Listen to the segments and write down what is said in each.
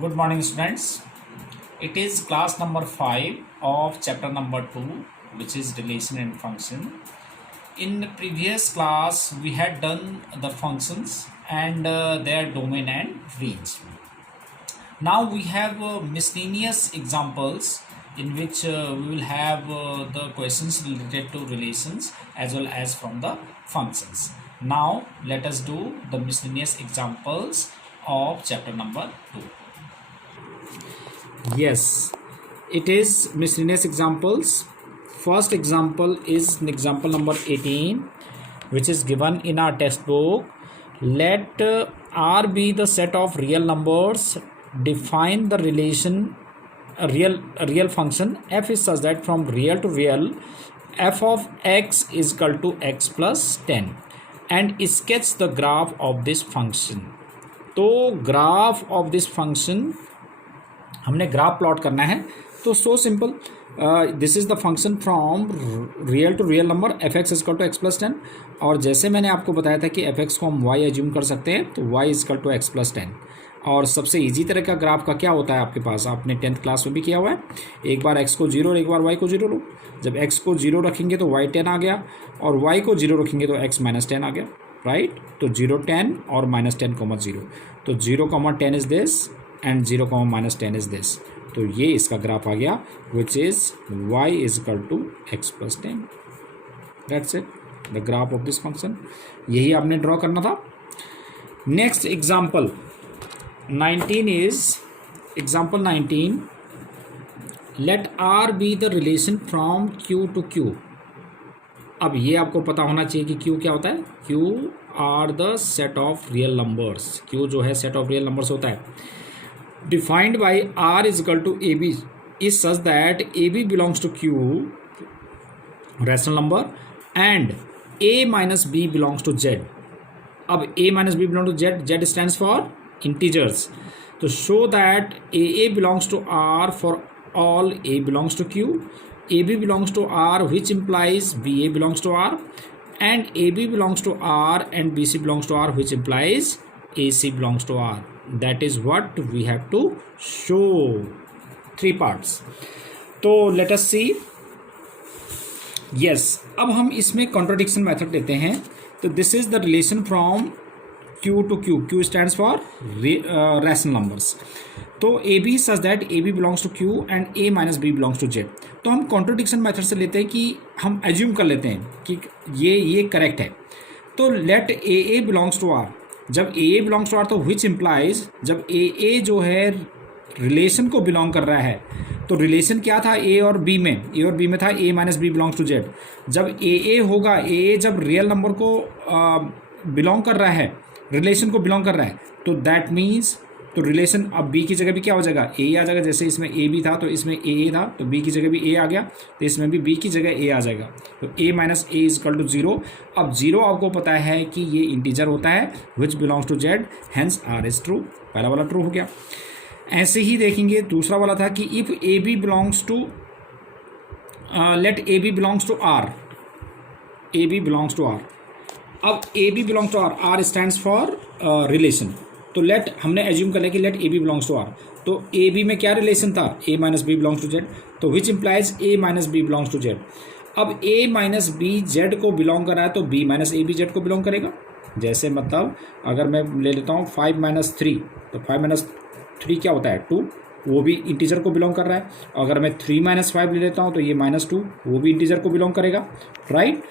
Good morning, students. It is class number 5 of chapter number 2, which is relation and function. In previous class, we had done the functions and their domain and range. Now we have miscellaneous examples in which we will have the questions related to relations as well as from the functions. Now let us do the miscellaneous examples of chapter number 2. Yes, it is miscellaneous examples. First example is example number 18, which is given in our textbook. Let R be the set of real numbers. Define the relation a real function f is such that from real to real f of x is equal to x plus 10 and sketch the graph of this function. तो graph of this function हमने graph plot करना है. तो so simple, this is the function from real to real number f x is equal to x plus 10. और जैसे मैंने आपको बताया था कि एफ एक्स को हम वाई एज्यूम कर सकते हैं, तो y is equal to x plus 10. और सबसे इजी तरह का ग्राफ का क्या होता है आपके पास, आपने 10th क्लास में भी किया हुआ है. एक बार एक्स को 0 और एक बार वाई को 0 लो. जब एक्स को 0 रखेंगे तो वाई 10 आ गया, और वाई को 0 रखेंगे तो एक्स माइनस 10 आ गया, राइट. तो 0 10 और माइनस 10 0. तो 0 10 is this and 0 minus 10 is this. तो ये इसका ग्राफ आ गया, which is y is equal to x plus 10. That's it, the graph of this function. यही आपने ड्रॉ करना था. Next example 19 is example 19. Let r be the relation from q to q. अब ये आपको पता होना चाहिए कि q क्या होता है. q are the set of real numbers. q जो है सेट ऑफ रियल नंबर्स होता है. Defined by r is equal to ab is such that ab belongs to q, rational number, and a minus b belongs to z. अब a minus b belongs to z, z stands for integers. तो show that a belongs to r for all a belongs to q, ab belongs to r which implies ba belongs to r, and ab belongs to r and bc belongs to r which implies ac belongs to r. That is what we have to show. 3 parts. तो let us see. Yes, अब हम इसमें contradiction method लेते हैं. तो this is the relation from q to q. q stands for rational numbers. तो ab such that ab belongs to q and a minus b belongs to z. तो हम contradiction method से लेते हैं कि हम assume कर लेते हैं कि ये correct है. तो let a belongs to r. जब ए बिलोंग्स टू आर तो विच इम्प्लाइज, जब ए जो है रिलेशन को बिलोंग कर रहा है, तो रिलेशन क्या था ए और बी में था a minus b belongs to z. जब ए होगा, ए जब रियल नंबर को बिलोंग कर रहा है, रिलेशन को बिलोंग कर रहा है, तो दैट मीन्स तो रिलेशन अब बी की जगह भी क्या हो जाएगा, ए आ जाएगा. जैसे इसमें ए बी था तो इसमें ए था, तो बी की जगह भी ए आ गया, तो इसमें भी बी की जगह ए आ जाएगा. तो a minus a is equal to 0. अब 0 आपको पता है कि ये इंटीजर होता है which belongs to Z, hence R is true. पहला वाला ट्रू हो गया. ऐसे ही देखेंगे दूसरा वाला था कि if a b belongs to let a b belongs to r. A b belongs to r. अब a b belongs to r, r stands for relation. तो लेट हमने एज्यूम कर लिया कि let a b belongs to r. तो a b में क्या relation था, a minus b belongs to z, तो which implies a minus b belongs to z. अब ए माइनस बी जेड को बिलोंग कर रहा है, तो b minus a b Z को बिलोंग करेगा. जैसे मतलब अगर मैं ले लेता हूँ 5 माइनस 3, तो 5 माइनस 3 क्या होता है 2, वो भी इंटीजर को बिलोंग कर रहा है. अगर मैं 3 माइनस 5 ले लेता हूँ तो ये माइनस 2, वो भी इंटीजर को बिलोंग करेगा, राइट.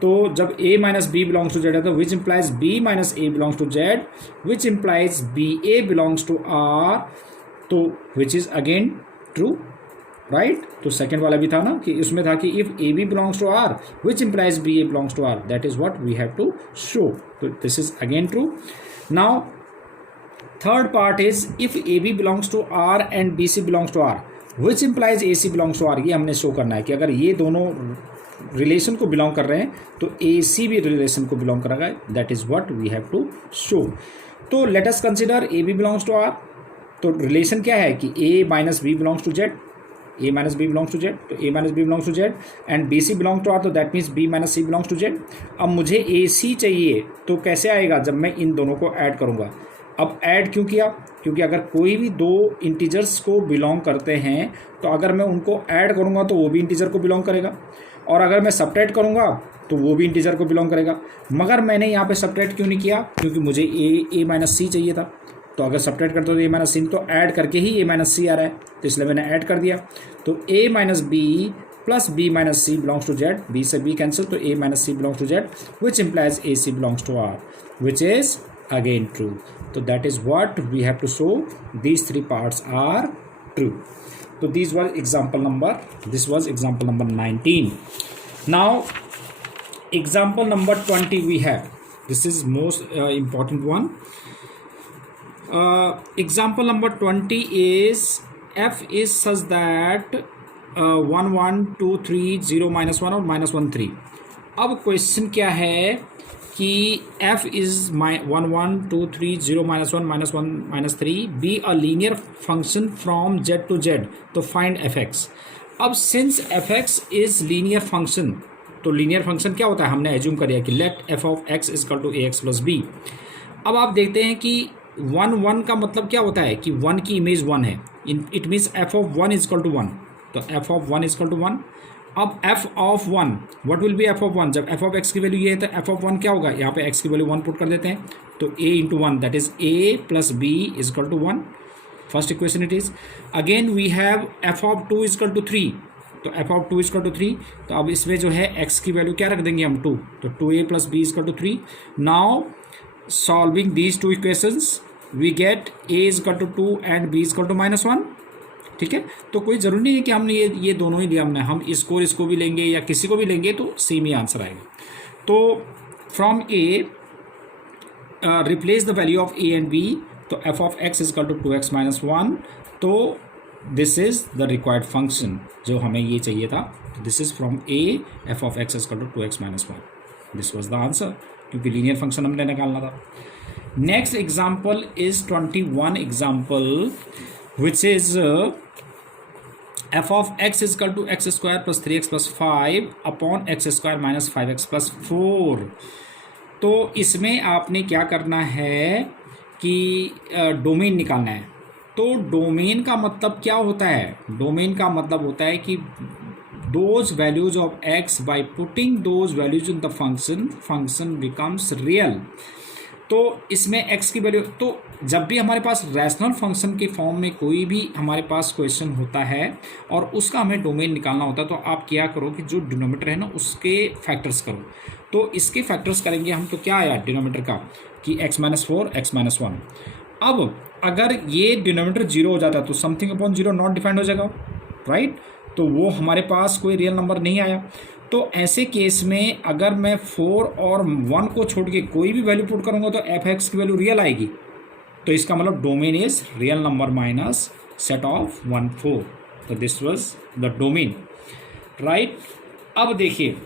तो जब a minus b belongs to z है, तो which implies b minus a belongs to z, which implies b a belongs to r, तो which is again true, right. तो सेकेंड वाला भी था ना कि इसमें था कि if a b belongs to are which implies b a belongs to r, that is what we have to show. तो this is again true. Now third part is if a b belongs to R and b c belongs to are which implies a c belongs to R. ये हमने show करना है कि अगर ये दोनों relation को बिलोंग कर रहे हैं तो ए सी भी रिलेशन को बिलोंग करेगा. That is what we have to show. तो let us consider a b belongs to r. तो रिलेशन क्या है कि a minus b belongs to z, a minus b belongs to z, तो a minus b belongs to z and b c belongs to r, तो that means b minus c belongs to z. अब मुझे ए सी चाहिए, तो कैसे आएगा, जब मैं इन दोनों को ऐड करूंगा. अब ऐड क्यों किया, क्योंकि अगर कोई भी दो इंटीजर्स को बिलोंग करते हैं तो अगर मैं उनको ऐड करूँगा तो वो भी इंटीजर को बिलोंग करेगा, और अगर मैं सब्ट्रैक्ट करूँगा तो वो भी इंटीजर को बिलोंग करेगा। मगर मैंने यहाँ पे सब्ट्रैक्ट क्यों नहीं किया, क्योंकि मुझे ए माइनस सी चाहिए था। तो अगर सब्ट्रैक्ट करते तो ए माइनस सी, तो ऐड करके ही ए माइनस सी आ रहा है, तो इसलिए मैंने ऐड कर दिया। तो a minus b plus b minus c belongs to z, b से बी कैंसिल, तो a minus c belongs to z, which implies a c belongs to are, which is again true. तो that is what we have to show, these three parts are true. So this was example number 19. Now example number 20 we have. This is most important one. Example number 20 is f is such that 1 1 2 3 0 minus 1 और minus 1 3. अब question क्या है कि f is 1 1 2 3 0 minus 1 minus 1 minus 3 be a linear function from z to z, तो find fx. अब since fx is linear function, तो linear function क्या होता है, हमने एज्यूम कर लिया कि let f of x is equal to ax plus b. अब आप देखते हैं कि 1 1 का मतलब क्या होता है कि 1 की इमेज 1 है, it means f of 1 is equal to 1, तो f of 1 is equal to 1. अब f of 1 what will be f of 1, जब f of x की वैल्यू ये है तो f of 1 क्या होगा, यहाँ पे x की वैल्यू 1 पुट कर देते हैं, तो a into 1 that is a plus b is equal to 1. First equation it is. Again we have f of 2 is equal to 3, तो f of 2 is equal to 3, तो अब इसमें जो है x की वैल्यू क्या रख देंगे हम 2, तो 2a plus b is equal to 3. Now solving these two equations we get a is equal to 2 and b is equal to -1. ठीक है, तो कोई ज़रूरी नहीं है कि हमने ये दोनों ही लिया, हमने हम इसको भी लेंगे या किसी को भी लेंगे तो सेम ही आंसर आएगा. तो from a replace the value of a and b, तो f of x is equal to 2x minus 1, तो this is the required function जो हमें ये चाहिए था. This is from a f of x is equal to 2x minus 1. This was the answer, क्योंकि linear function हमने निकालना था. Next example is 21 example which is f of x is equal to x square plus 3x plus 5 upon x square minus 5x plus 4. तो इसमें आपने क्या करना है कि डोमेन निकालना है. तो डोमेन का मतलब क्या होता है, डोमेन का मतलब होता है कि those values of x by putting those values in the function becomes real. तो इसमें x की वैल्यू, तो जब भी हमारे पास रैशनल फंक्शन के फॉर्म में कोई भी हमारे पास क्वेश्चन होता है और उसका हमें डोमेन निकालना होता है, तो आप क्या करो कि जो डिनोमिनेटर है ना उसके फैक्टर्स करो. तो इसके फैक्टर्स करेंगे हम, तो क्या आया डिनोमिनेटर का कि x - 4 x - 1. अब अगर ये डिनोमिनेटर 0 हो जाता है तो समथिंग अपॉन 0 नॉट डिफाइंड हो जाएगा, राइट. तो वो हमारे पास कोई रियल नंबर नहीं आया. तो ऐसे केस में अगर मैं 4 और 1 को छोड़ के कोई भी वैल्यू पुट करूँगा तो f(x) की वैल्यू रियल आएगी. तो इसका मतलब domain is real number minus set of 1 4. तो this was the domain, right. अब देखिए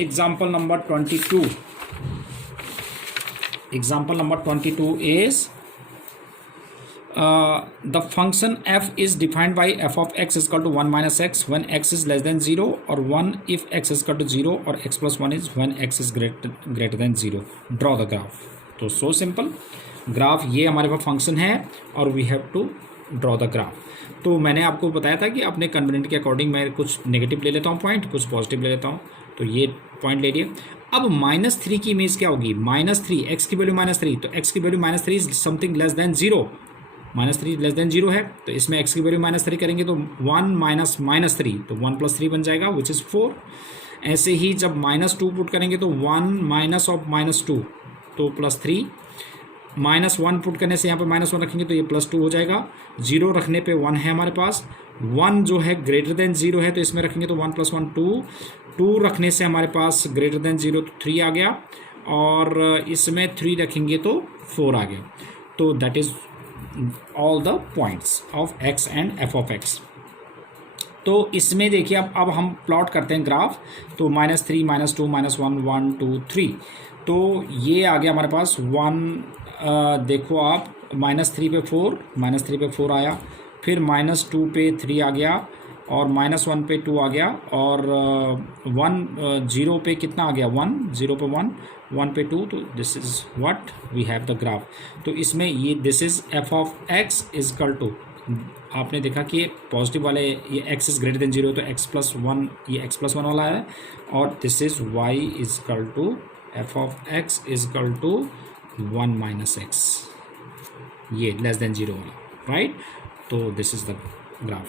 example number 22. Example number 22 is the function f is defined by f of x is equal to 1 minus x when x is less than 0, or 1 if x is equal to 0, or x plus 1 is when x is greater than 0. Draw the graph. तो so simple. Graph ये हमारे पास function है और we have to draw the graph. तो मैंने आपको बताया था कि अपने कन्वीनियंट के अकॉर्डिंग मैं कुछ नेगेटिव ले लेता हूँ पॉइंट, कुछ पॉजिटिव ले लेता हूँ. तो ये पॉइंट ले लिए. अब -3 की इमेज क्या होगी, -3 x की वैल्यू -3, तो x की value -3 is something less than 0. -3 less than 0 है, तो इसमें x की वैल्यू -3 करेंगे तो 1 माइनस -3, तो 1 + 3 बन जाएगा विच इज़ 4. ऐसे ही जब -2 पुट करेंगे तो 1 माइनस ऑफ -2, तो +3. -1 पुट करने से यहाँ पे -1 रखेंगे तो ये +2 हो जाएगा. 0 रखने पे 1 है हमारे पास. 1 जो है ग्रेटर देन 0 है, तो इसमें रखेंगे तो 1 + 1 2. 2 रखने से हमारे पास ग्रेटर देन 0 तो 3 आ गया, और इसमें 3 रखेंगे तो 4 आ गया. तो that is all the points of x and f of x. तो इसमें देखिए अब हम प्लॉट करते हैं ग्राफ. तो -3 -2 -1 1 2 3. तो ये आ गया हमारे पास 1. देखो आप -3 पे 4 आया, फिर -2 पे 3 आ गया, और -1 पे 2 आ गया, और 0 पे कितना आ गया 1, 0 पे 1, 1 पे 2, तो this is what we have the graph. तो इसमें ये this is f of x is equal to, आपने देखा कि पॉजिटिव वाले ये x इज़ ग्रेटर देन 0 तो x+1, ये x+1 वाला है, और this is y is equal to f of x is equal to 1 - x, ये लेस देन 0 वाला, राइट। तो this is the graph.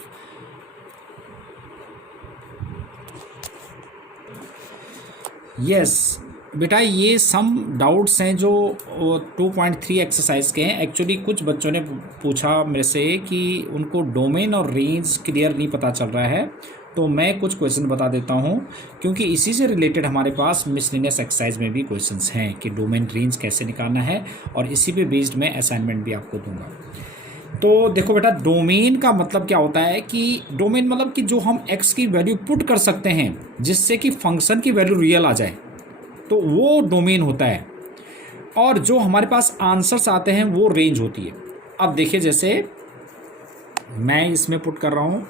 Yes बेटा, ये सम डाउट्स हैं जो 2.3 एक्सरसाइज के हैं। एक्चुअली कुछ बच्चों ने पूछा मेरे से कि उनको डोमेन और रेंज क्लियर नहीं पता चल रहा है, तो मैं कुछ क्वेश्चन बता देता हूँ, क्योंकि इसी से रिलेटेड हमारे पास मिसलिनियस एक्सरसाइज में भी क्वेश्चंस हैं कि डोमेन रेंज कैसे निकालना है, और इसी पे बेस्ड मैं असाइनमेंट भी आपको दूंगा। तो देखो बेटा, डोमेन का मतलब क्या होता है कि डोमेन मतलब कि जो हम x की वैल्यू पुट कर सकते हैं जिससे कि फंक्शन की वैल्यू रियल आ जाए, तो वो डोमेन होता है, और जो हमारे पास आंसर्स आते हैं वो रेंज होती है। अब देखिए, जैसे मैं इसमें पुट कर रहा हूँ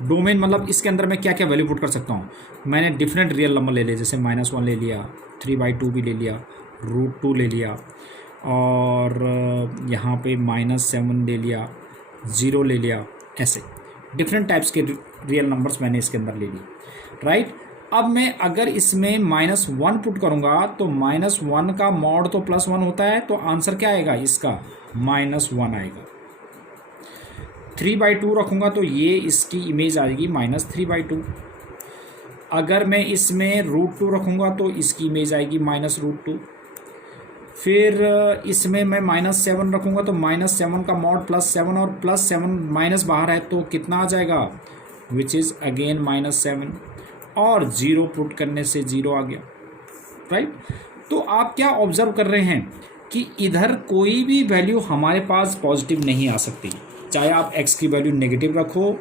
डोमेन मतलब इसके अंदर मैं क्या क्या वैल्यू पुट कर सकता हूँ। मैंने डिफरेंट रियल नंबर ले लिए, जैसे -1 ले लिया, 3/2 भी ले लिया, √2 ले लिया, और यहाँ पे -7 ले लिया, 0 ले लिया, ऐसे डिफरेंट टाइप्स के रियल नंबर्स मैंने इसके अंदर ले लिए, राइट। अब मैं अगर इसमें -1 पुट करूँगा तो -1 का मॉड तो +1 होता है, तो आंसर क्या आएगा इसका -1 आएगा। 3/2 रखूँगा तो ये इसकी इमेज आएगी -3/2। अगर मैं इसमें √2 रखूँगा तो इसकी इमेज आएगी -√2। फिर इसमें मैं -7 रखूँगा तो -7 का मॉड +7, और +7 माइनस बाहर है तो कितना आ जाएगा, विच इज़ अगेन -7, और 0 पुट करने से 0 आ गया, राइट। तो आप क्या ऑब्जर्व कर रहे हैं कि इधर कोई भी वैल्यू हमारे पास पॉजिटिव नहीं आ सकती, चाहे आप x की वैल्यू नेगेटिव रखो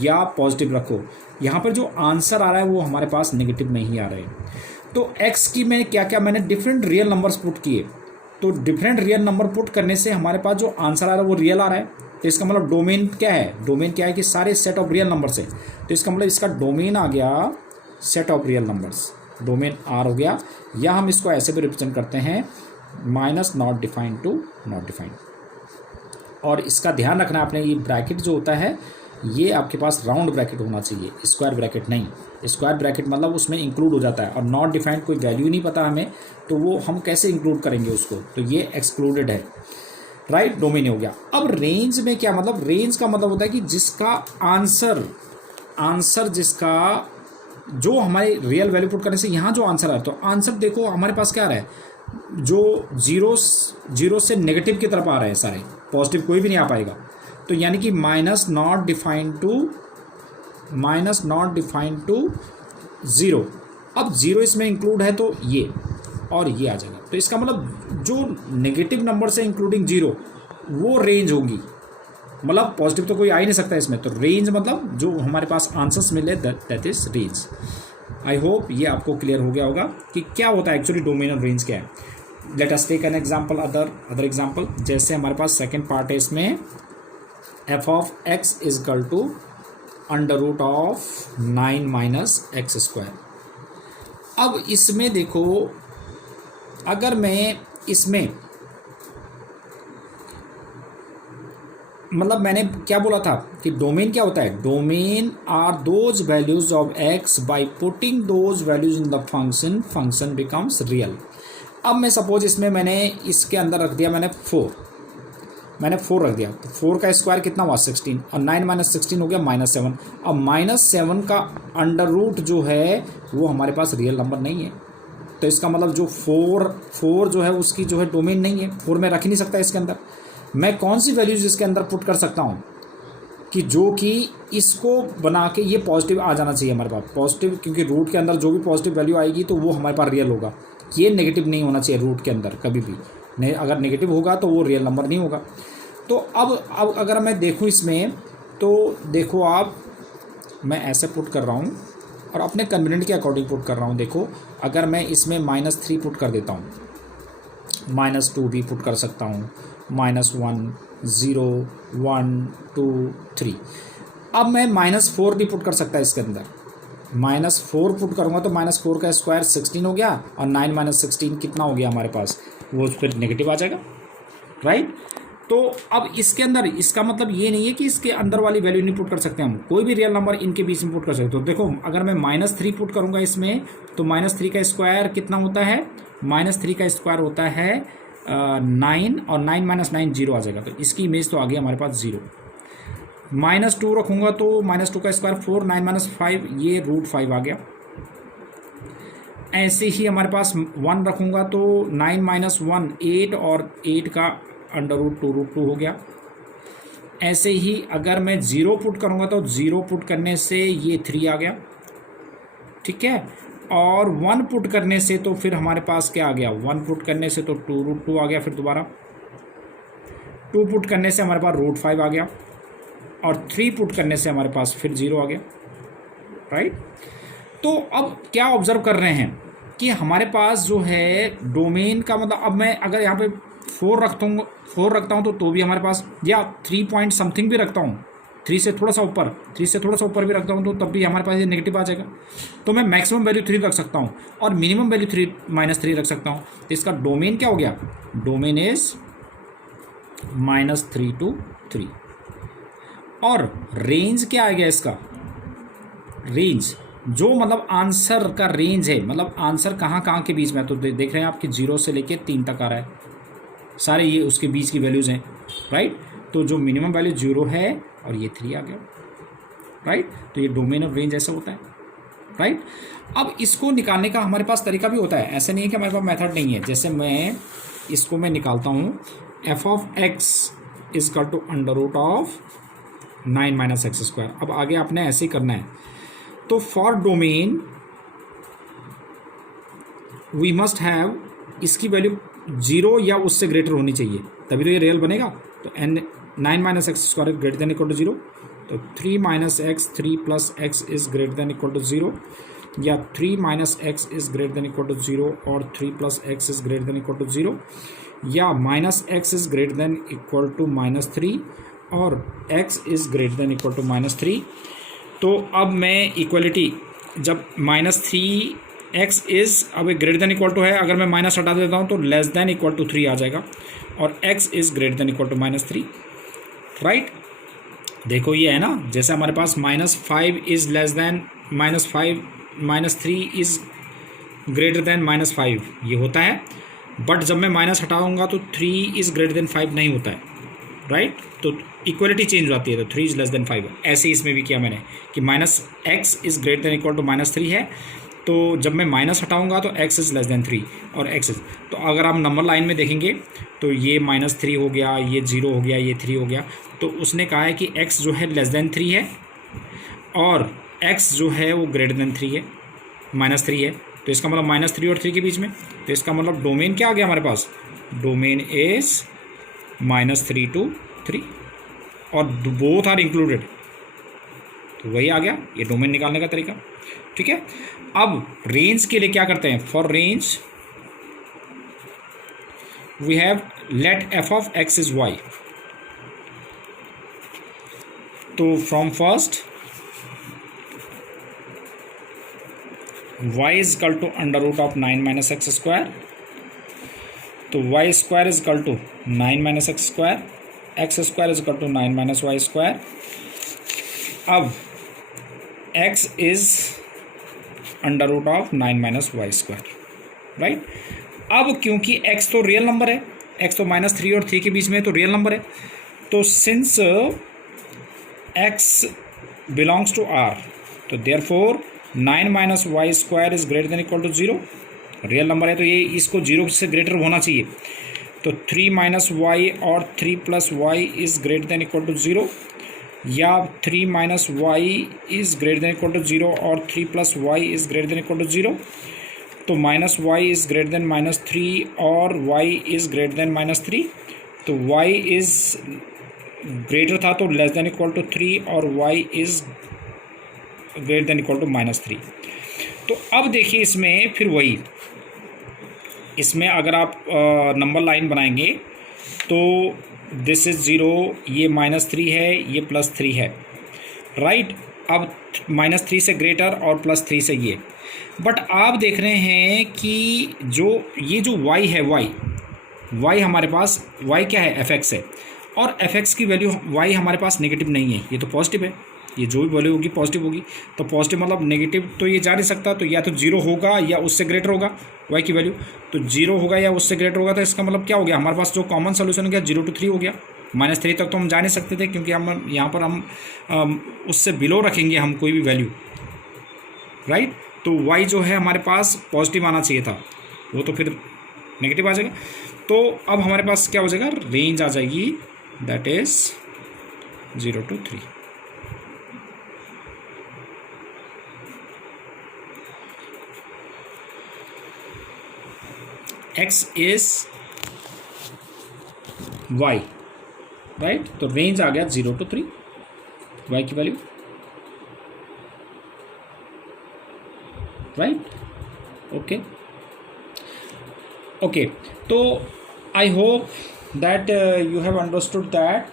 या पॉजिटिव रखो। यहाँ पर जो आंसर आ रहा है वो हमारे पास नेगेटिव नहीं आ रहे। तो x की मैंने क्या मैंने डिफरेंट रियल नंबर्स पुट किए, तो डिफरेंट रियल नंबर पुट करने से हमारे पास जो आंसर आ रहा है वो रियल आ रहा है। तो इसका मतलब डोमेन क्या है, डोमेन क्या है कि सारे सेट ऑफ रियल नंबर्स है। तो इसका मतलब इसका डोमेन आ गया set of real numbers, domain R हो गया, या हम इसको ऐसे भी रिप्रेजेंट करते हैं -not defined to not defined। और इसका ध्यान रखना आपने, ये ब्रैकेट जो होता है ये आपके पास राउंड ब्रैकेट होना चाहिए, स्क्वायर ब्रैकेट नहीं। स्क्वायर ब्रैकेट मतलब उसमें इंक्लूड हो जाता है, और नॉट डिफाइंड कोई वैल्यू नहीं पता हमें, तो वो हम कैसे इंक्लूड करेंगे उसको, तो ये एक्सक्लूडेड है, राइट। डोमेन हो गया। अब रेंज में क्या मतलब, रेंज का मतलब होता है कि जिसका आंसर जिसका जो हमारे रियल वैल्यू पुट करने से यहाँ जो आंसर आया, तो आंसर देखो हमारे पास क्या आ रहा है, जो जीरो से नेगेटिव की तरफ आ रहे हैं सारे, पॉजिटिव कोई भी नहीं आ पाएगा। तो यानी कि -not defined to 0। अब 0 इसमें इंक्लूड है तो ये और ये आ जाएगा। तो इसका मतलब जो नेगेटिव नंबर से इंक्लूडिंग 0 वो रेंज होगी, मतलब पॉजिटिव तो कोई आ ही नहीं सकता इसमें। तो रेंज मतलब जो हमारे पास आंसर्स मिले that is range. I hope ये आपको क्लियर हो गया होगा कि क्या होता है एक्चुअली डोमेन और रेंज क्या है। Let us take an example, other example. जैसे हमारे पास सेकंड पार्ट है, इसमें f of x is equal to √9 - x²। अब इसमें देखो, अगर मैं इसमें मतलब मैंने क्या बोला था कि डोमेन क्या होता है, domain are those values of x, by putting those values in the function becomes real. अब मैं सपोज इसमें मैंने इसके अंदर रख दिया मैंने 4 रख दिया, तो 4 का स्क्वायर कितना हुआ 16, और 9 - 16 हो गया -7। अब -7 का अंडर रूट जो है वो हमारे पास रियल नंबर नहीं है, तो इसका मतलब जो 4 जो है उसकी जो है डोमेन नहीं है, 4 में रख ही नहीं सकता इसके अंदर। मैं कौन सी वैल्यूज इसके अंदर पुट कर सकता हूँ कि जो कि इसको बना के ये पॉजिटिव आ जाना चाहिए हमारे पास, पॉजिटिव, क्योंकि रूट के अंदर जो भी पॉजिटिव वैल्यू आएगी तो वो हमारे पास रियल होगा। ये नेगेटिव नहीं होना चाहिए रूट के अंदर कभी भी, नहीं, अगर नेगेटिव होगा तो वो रियल नंबर नहीं होगा। तो अब अगर मैं देखूँ इसमें, तो देखो आप, मैं ऐसे पुट कर रहा हूँ और अपने कन्वीनियंट के अकॉर्डिंग पुट कर रहा हूँ। देखो अगर मैं इसमें -3 पुट कर देता हूँ, -2 भी पुट कर सकता हूँ, -1 0 1 2 3। अब मैं -4 भी पुट कर सकता है इसके अंदर, -4 पुट करूँगा तो -4 का स्क्वायर 16 हो गया, और 9 - 16 कितना हो गया हमारे पास, वो फिर नेगेटिव आ जाएगा, राइट। तो अब इसके अंदर इसका मतलब ये नहीं है कि इसके अंदर वाली वैल्यू नहीं पुट कर सकते हम, कोई भी रियल नंबर इनके बीच में पुट कर सकते हो। तो देखो अगर मैं -3 पुट करूँगा इसमें, तो -3 का स्क्वायर कितना होता है, -3 का स्क्वायर होता है 9, और 9 - 9 0 आ जाएगा, तो इसकी इमेज तो आ गई हमारे पास 0। -2 रखूँगा तो -2 का स्क्वायर 4, 9 - 5 ये √5 आ गया। ऐसे ही हमारे पास 1 रखूँगा तो 9 - 1 8, और 8 का √2 हो गया। ऐसे ही अगर मैं 0 पुट करूँगा तो 0 पुट करने से ये 3 आ गया, ठीक है। और 1 पुट करने से तो फिर हमारे पास क्या आ गया, 1 पुट करने से तो 2√2 आ गया, फिर दोबारा 2 पुट करने से हमारे पास √5 आ गया, और 3 पुट करने से हमारे पास फिर 0 आ गया, राइट। तो अब क्या ऑब्जर्व कर रहे हैं कि हमारे पास जो है डोमेन का मतलब, अब मैं अगर यहाँ पे 4 रखता हूँ तो भी हमारे पास, या 3 पॉइंट समथिंग भी रखता हूँ, 3 से थोड़ा सा ऊपर भी रखता हूँ तो तब भी हमारे पास ये नेगेटिव आ जाएगा। तो मैं मैक्सिमम वैल्यू 3 रख सकता हूँ और मिनिमम वैल्यू -3 रख सकता हूँ। तो इसका डोमेन क्या हो गया, डोमेन इज -3 to 3। और रेंज क्या आ गया इसका, रेंज जो मतलब आंसर का रेंज है, मतलब आंसर कहाँ कहाँ के बीच में है। तो देख रहे हैं आपकी 0 से लेके 3 तक आ रहा है, सारे ये उसके बीच की वैल्यूज़ हैं, राइट। तो जो मिनिमम वैल्यू 0 है और ये 3 आ गया, राइट। तो ये डोमेन ऑफ रेंज ऐसा होता है, राइट। अब इसको निकालने का हमारे पास तरीका भी होता है, ऐसा नहीं है कि हमारे पास मेथड नहीं है। जैसे मैं इसको निकालता हूँ, f(x) = √9 - x²। अब आगे आपने ऐसे ही करना है। तो for domain we must have, इसकी वैल्यू 0 या उससे ग्रेटर होनी चाहिए, तभी तो ये रियल बनेगा। तो 9 - x² > 0, तो 3 - x 3 + x > 0, या 3 - x > 0 और 3 + x > 0, या -x > -3 और x > -3। तो अब मैं इक्वलिटी, जब -3x अब > है, अगर मैं माइनस हटा देता हूँ तो <= 3 आ जाएगा, और x > -3, राइट। देखो ये है ना, जैसे हमारे पास -5 -3 इज़ ग्रेटर देन -5 ये होता है, बट जब मैं माइनस हटाऊंगा तो 3 इज़ ग्रेटर देन 5 नहीं होता है, राइट। तो इक्वलिटी चेंज हो जाती है, तो 3 इज़ लेस देन 5। ऐसे इसमें भी किया मैंने कि -x is greater than equal to -3 है, तो जब मैं माइनस हटाऊंगा तो x इज़ लेस देन 3 और x इज़, तो अगर आप नंबर लाइन में देखेंगे तो ये -3 हो गया, ये 0 हो गया, ये 3 हो गया। तो उसने कहा है कि x जो है लेस देन 3 है और x जो है वो ग्रेटर देन 3 है, -3 है। तो इसका मतलब -3 और 3 के बीच में, तो इसका मतलब डोमेन क्या आ गया हमारे पास, डोमेन इज -3 to 3 और बोथ आर इंक्लूडेड, तो वही आ गया ये डोमेन निकालने का तरीका, ठीक है। अब रेंज के लिए क्या करते हैं, for range we have let f(x) is y। तो from first y is equal to √9 - x², तो y² is equal to 9 - x², x² is equal to 9 - y²। अब x इज √9 - y², राइट। अब क्योंकि x तो रियल नंबर है, x तो -3 और 3 के बीच में, तो रियल नंबर है, तो since x belongs to r, तो therefore 9 - y² is greater than equal to 0, real number है तो ये इसको 0 से ग्रेटर होना चाहिए। तो 3 - y और 3 + y is greater than equal to 0, या 3 - y is greater than equal to 0 और 3 + y is greater than equal to 0। तो -y इज ग्रेटर देन -3 और y इज ग्रेटर देन -3, तो y इज ग्रेटर था तो लेस देन इक्वल टू 3 और y is greater than equal to -3। तो अब देखिए इसमें फिर वही इसमें अगर आप नंबर लाइन बनाएंगे तो दिस इज़ 0, ये -3 है, ये +3 है, राइट। अब -3 से ग्रेटर और +3 से ये, बट आप देख रहे हैं कि ये जो y है, y हमारे पास y क्या है, fx है, और fx की वैल्यू y हमारे पास नेगेटिव नहीं है, ये तो पॉजिटिव है, ये जो भी वैल्यू होगी पॉजिटिव होगी। तो पॉजिटिव मतलब नेगेटिव तो ये जा नहीं सकता, तो या तो 0 होगा या उससे ग्रेटर होगा y की वैल्यू, तो 0 होगा या उससे ग्रेटर होगा। तो इसका मतलब क्या हो गया, हमारे पास जो कॉमन सोल्यूशन हो गया 0 to 3 हो गया। -3 तक तो हम जा नहीं सकते थे, क्योंकि हम यहाँ पर हम उससे बिलो रखेंगे हम कोई भी वैल्यू, राइट। तो y जो है हमारे पास पॉजिटिव आना चाहिए था, वो तो फिर नेगेटिव आ जाएगा। तो अब हमारे पास क्या हो जाएगा, रेंज आ जाएगी, that is 0 to 3। x is y, right. तो रेंज आ गया 0 to 3, y की वैल्यू, राइट। ओके तो I hope that you have understood that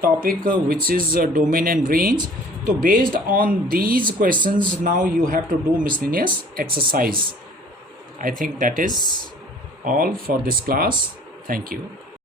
topic which is domain and range. So based on these questions, now you have to do miscellaneous exercise. I think that is all for this class. Thank you.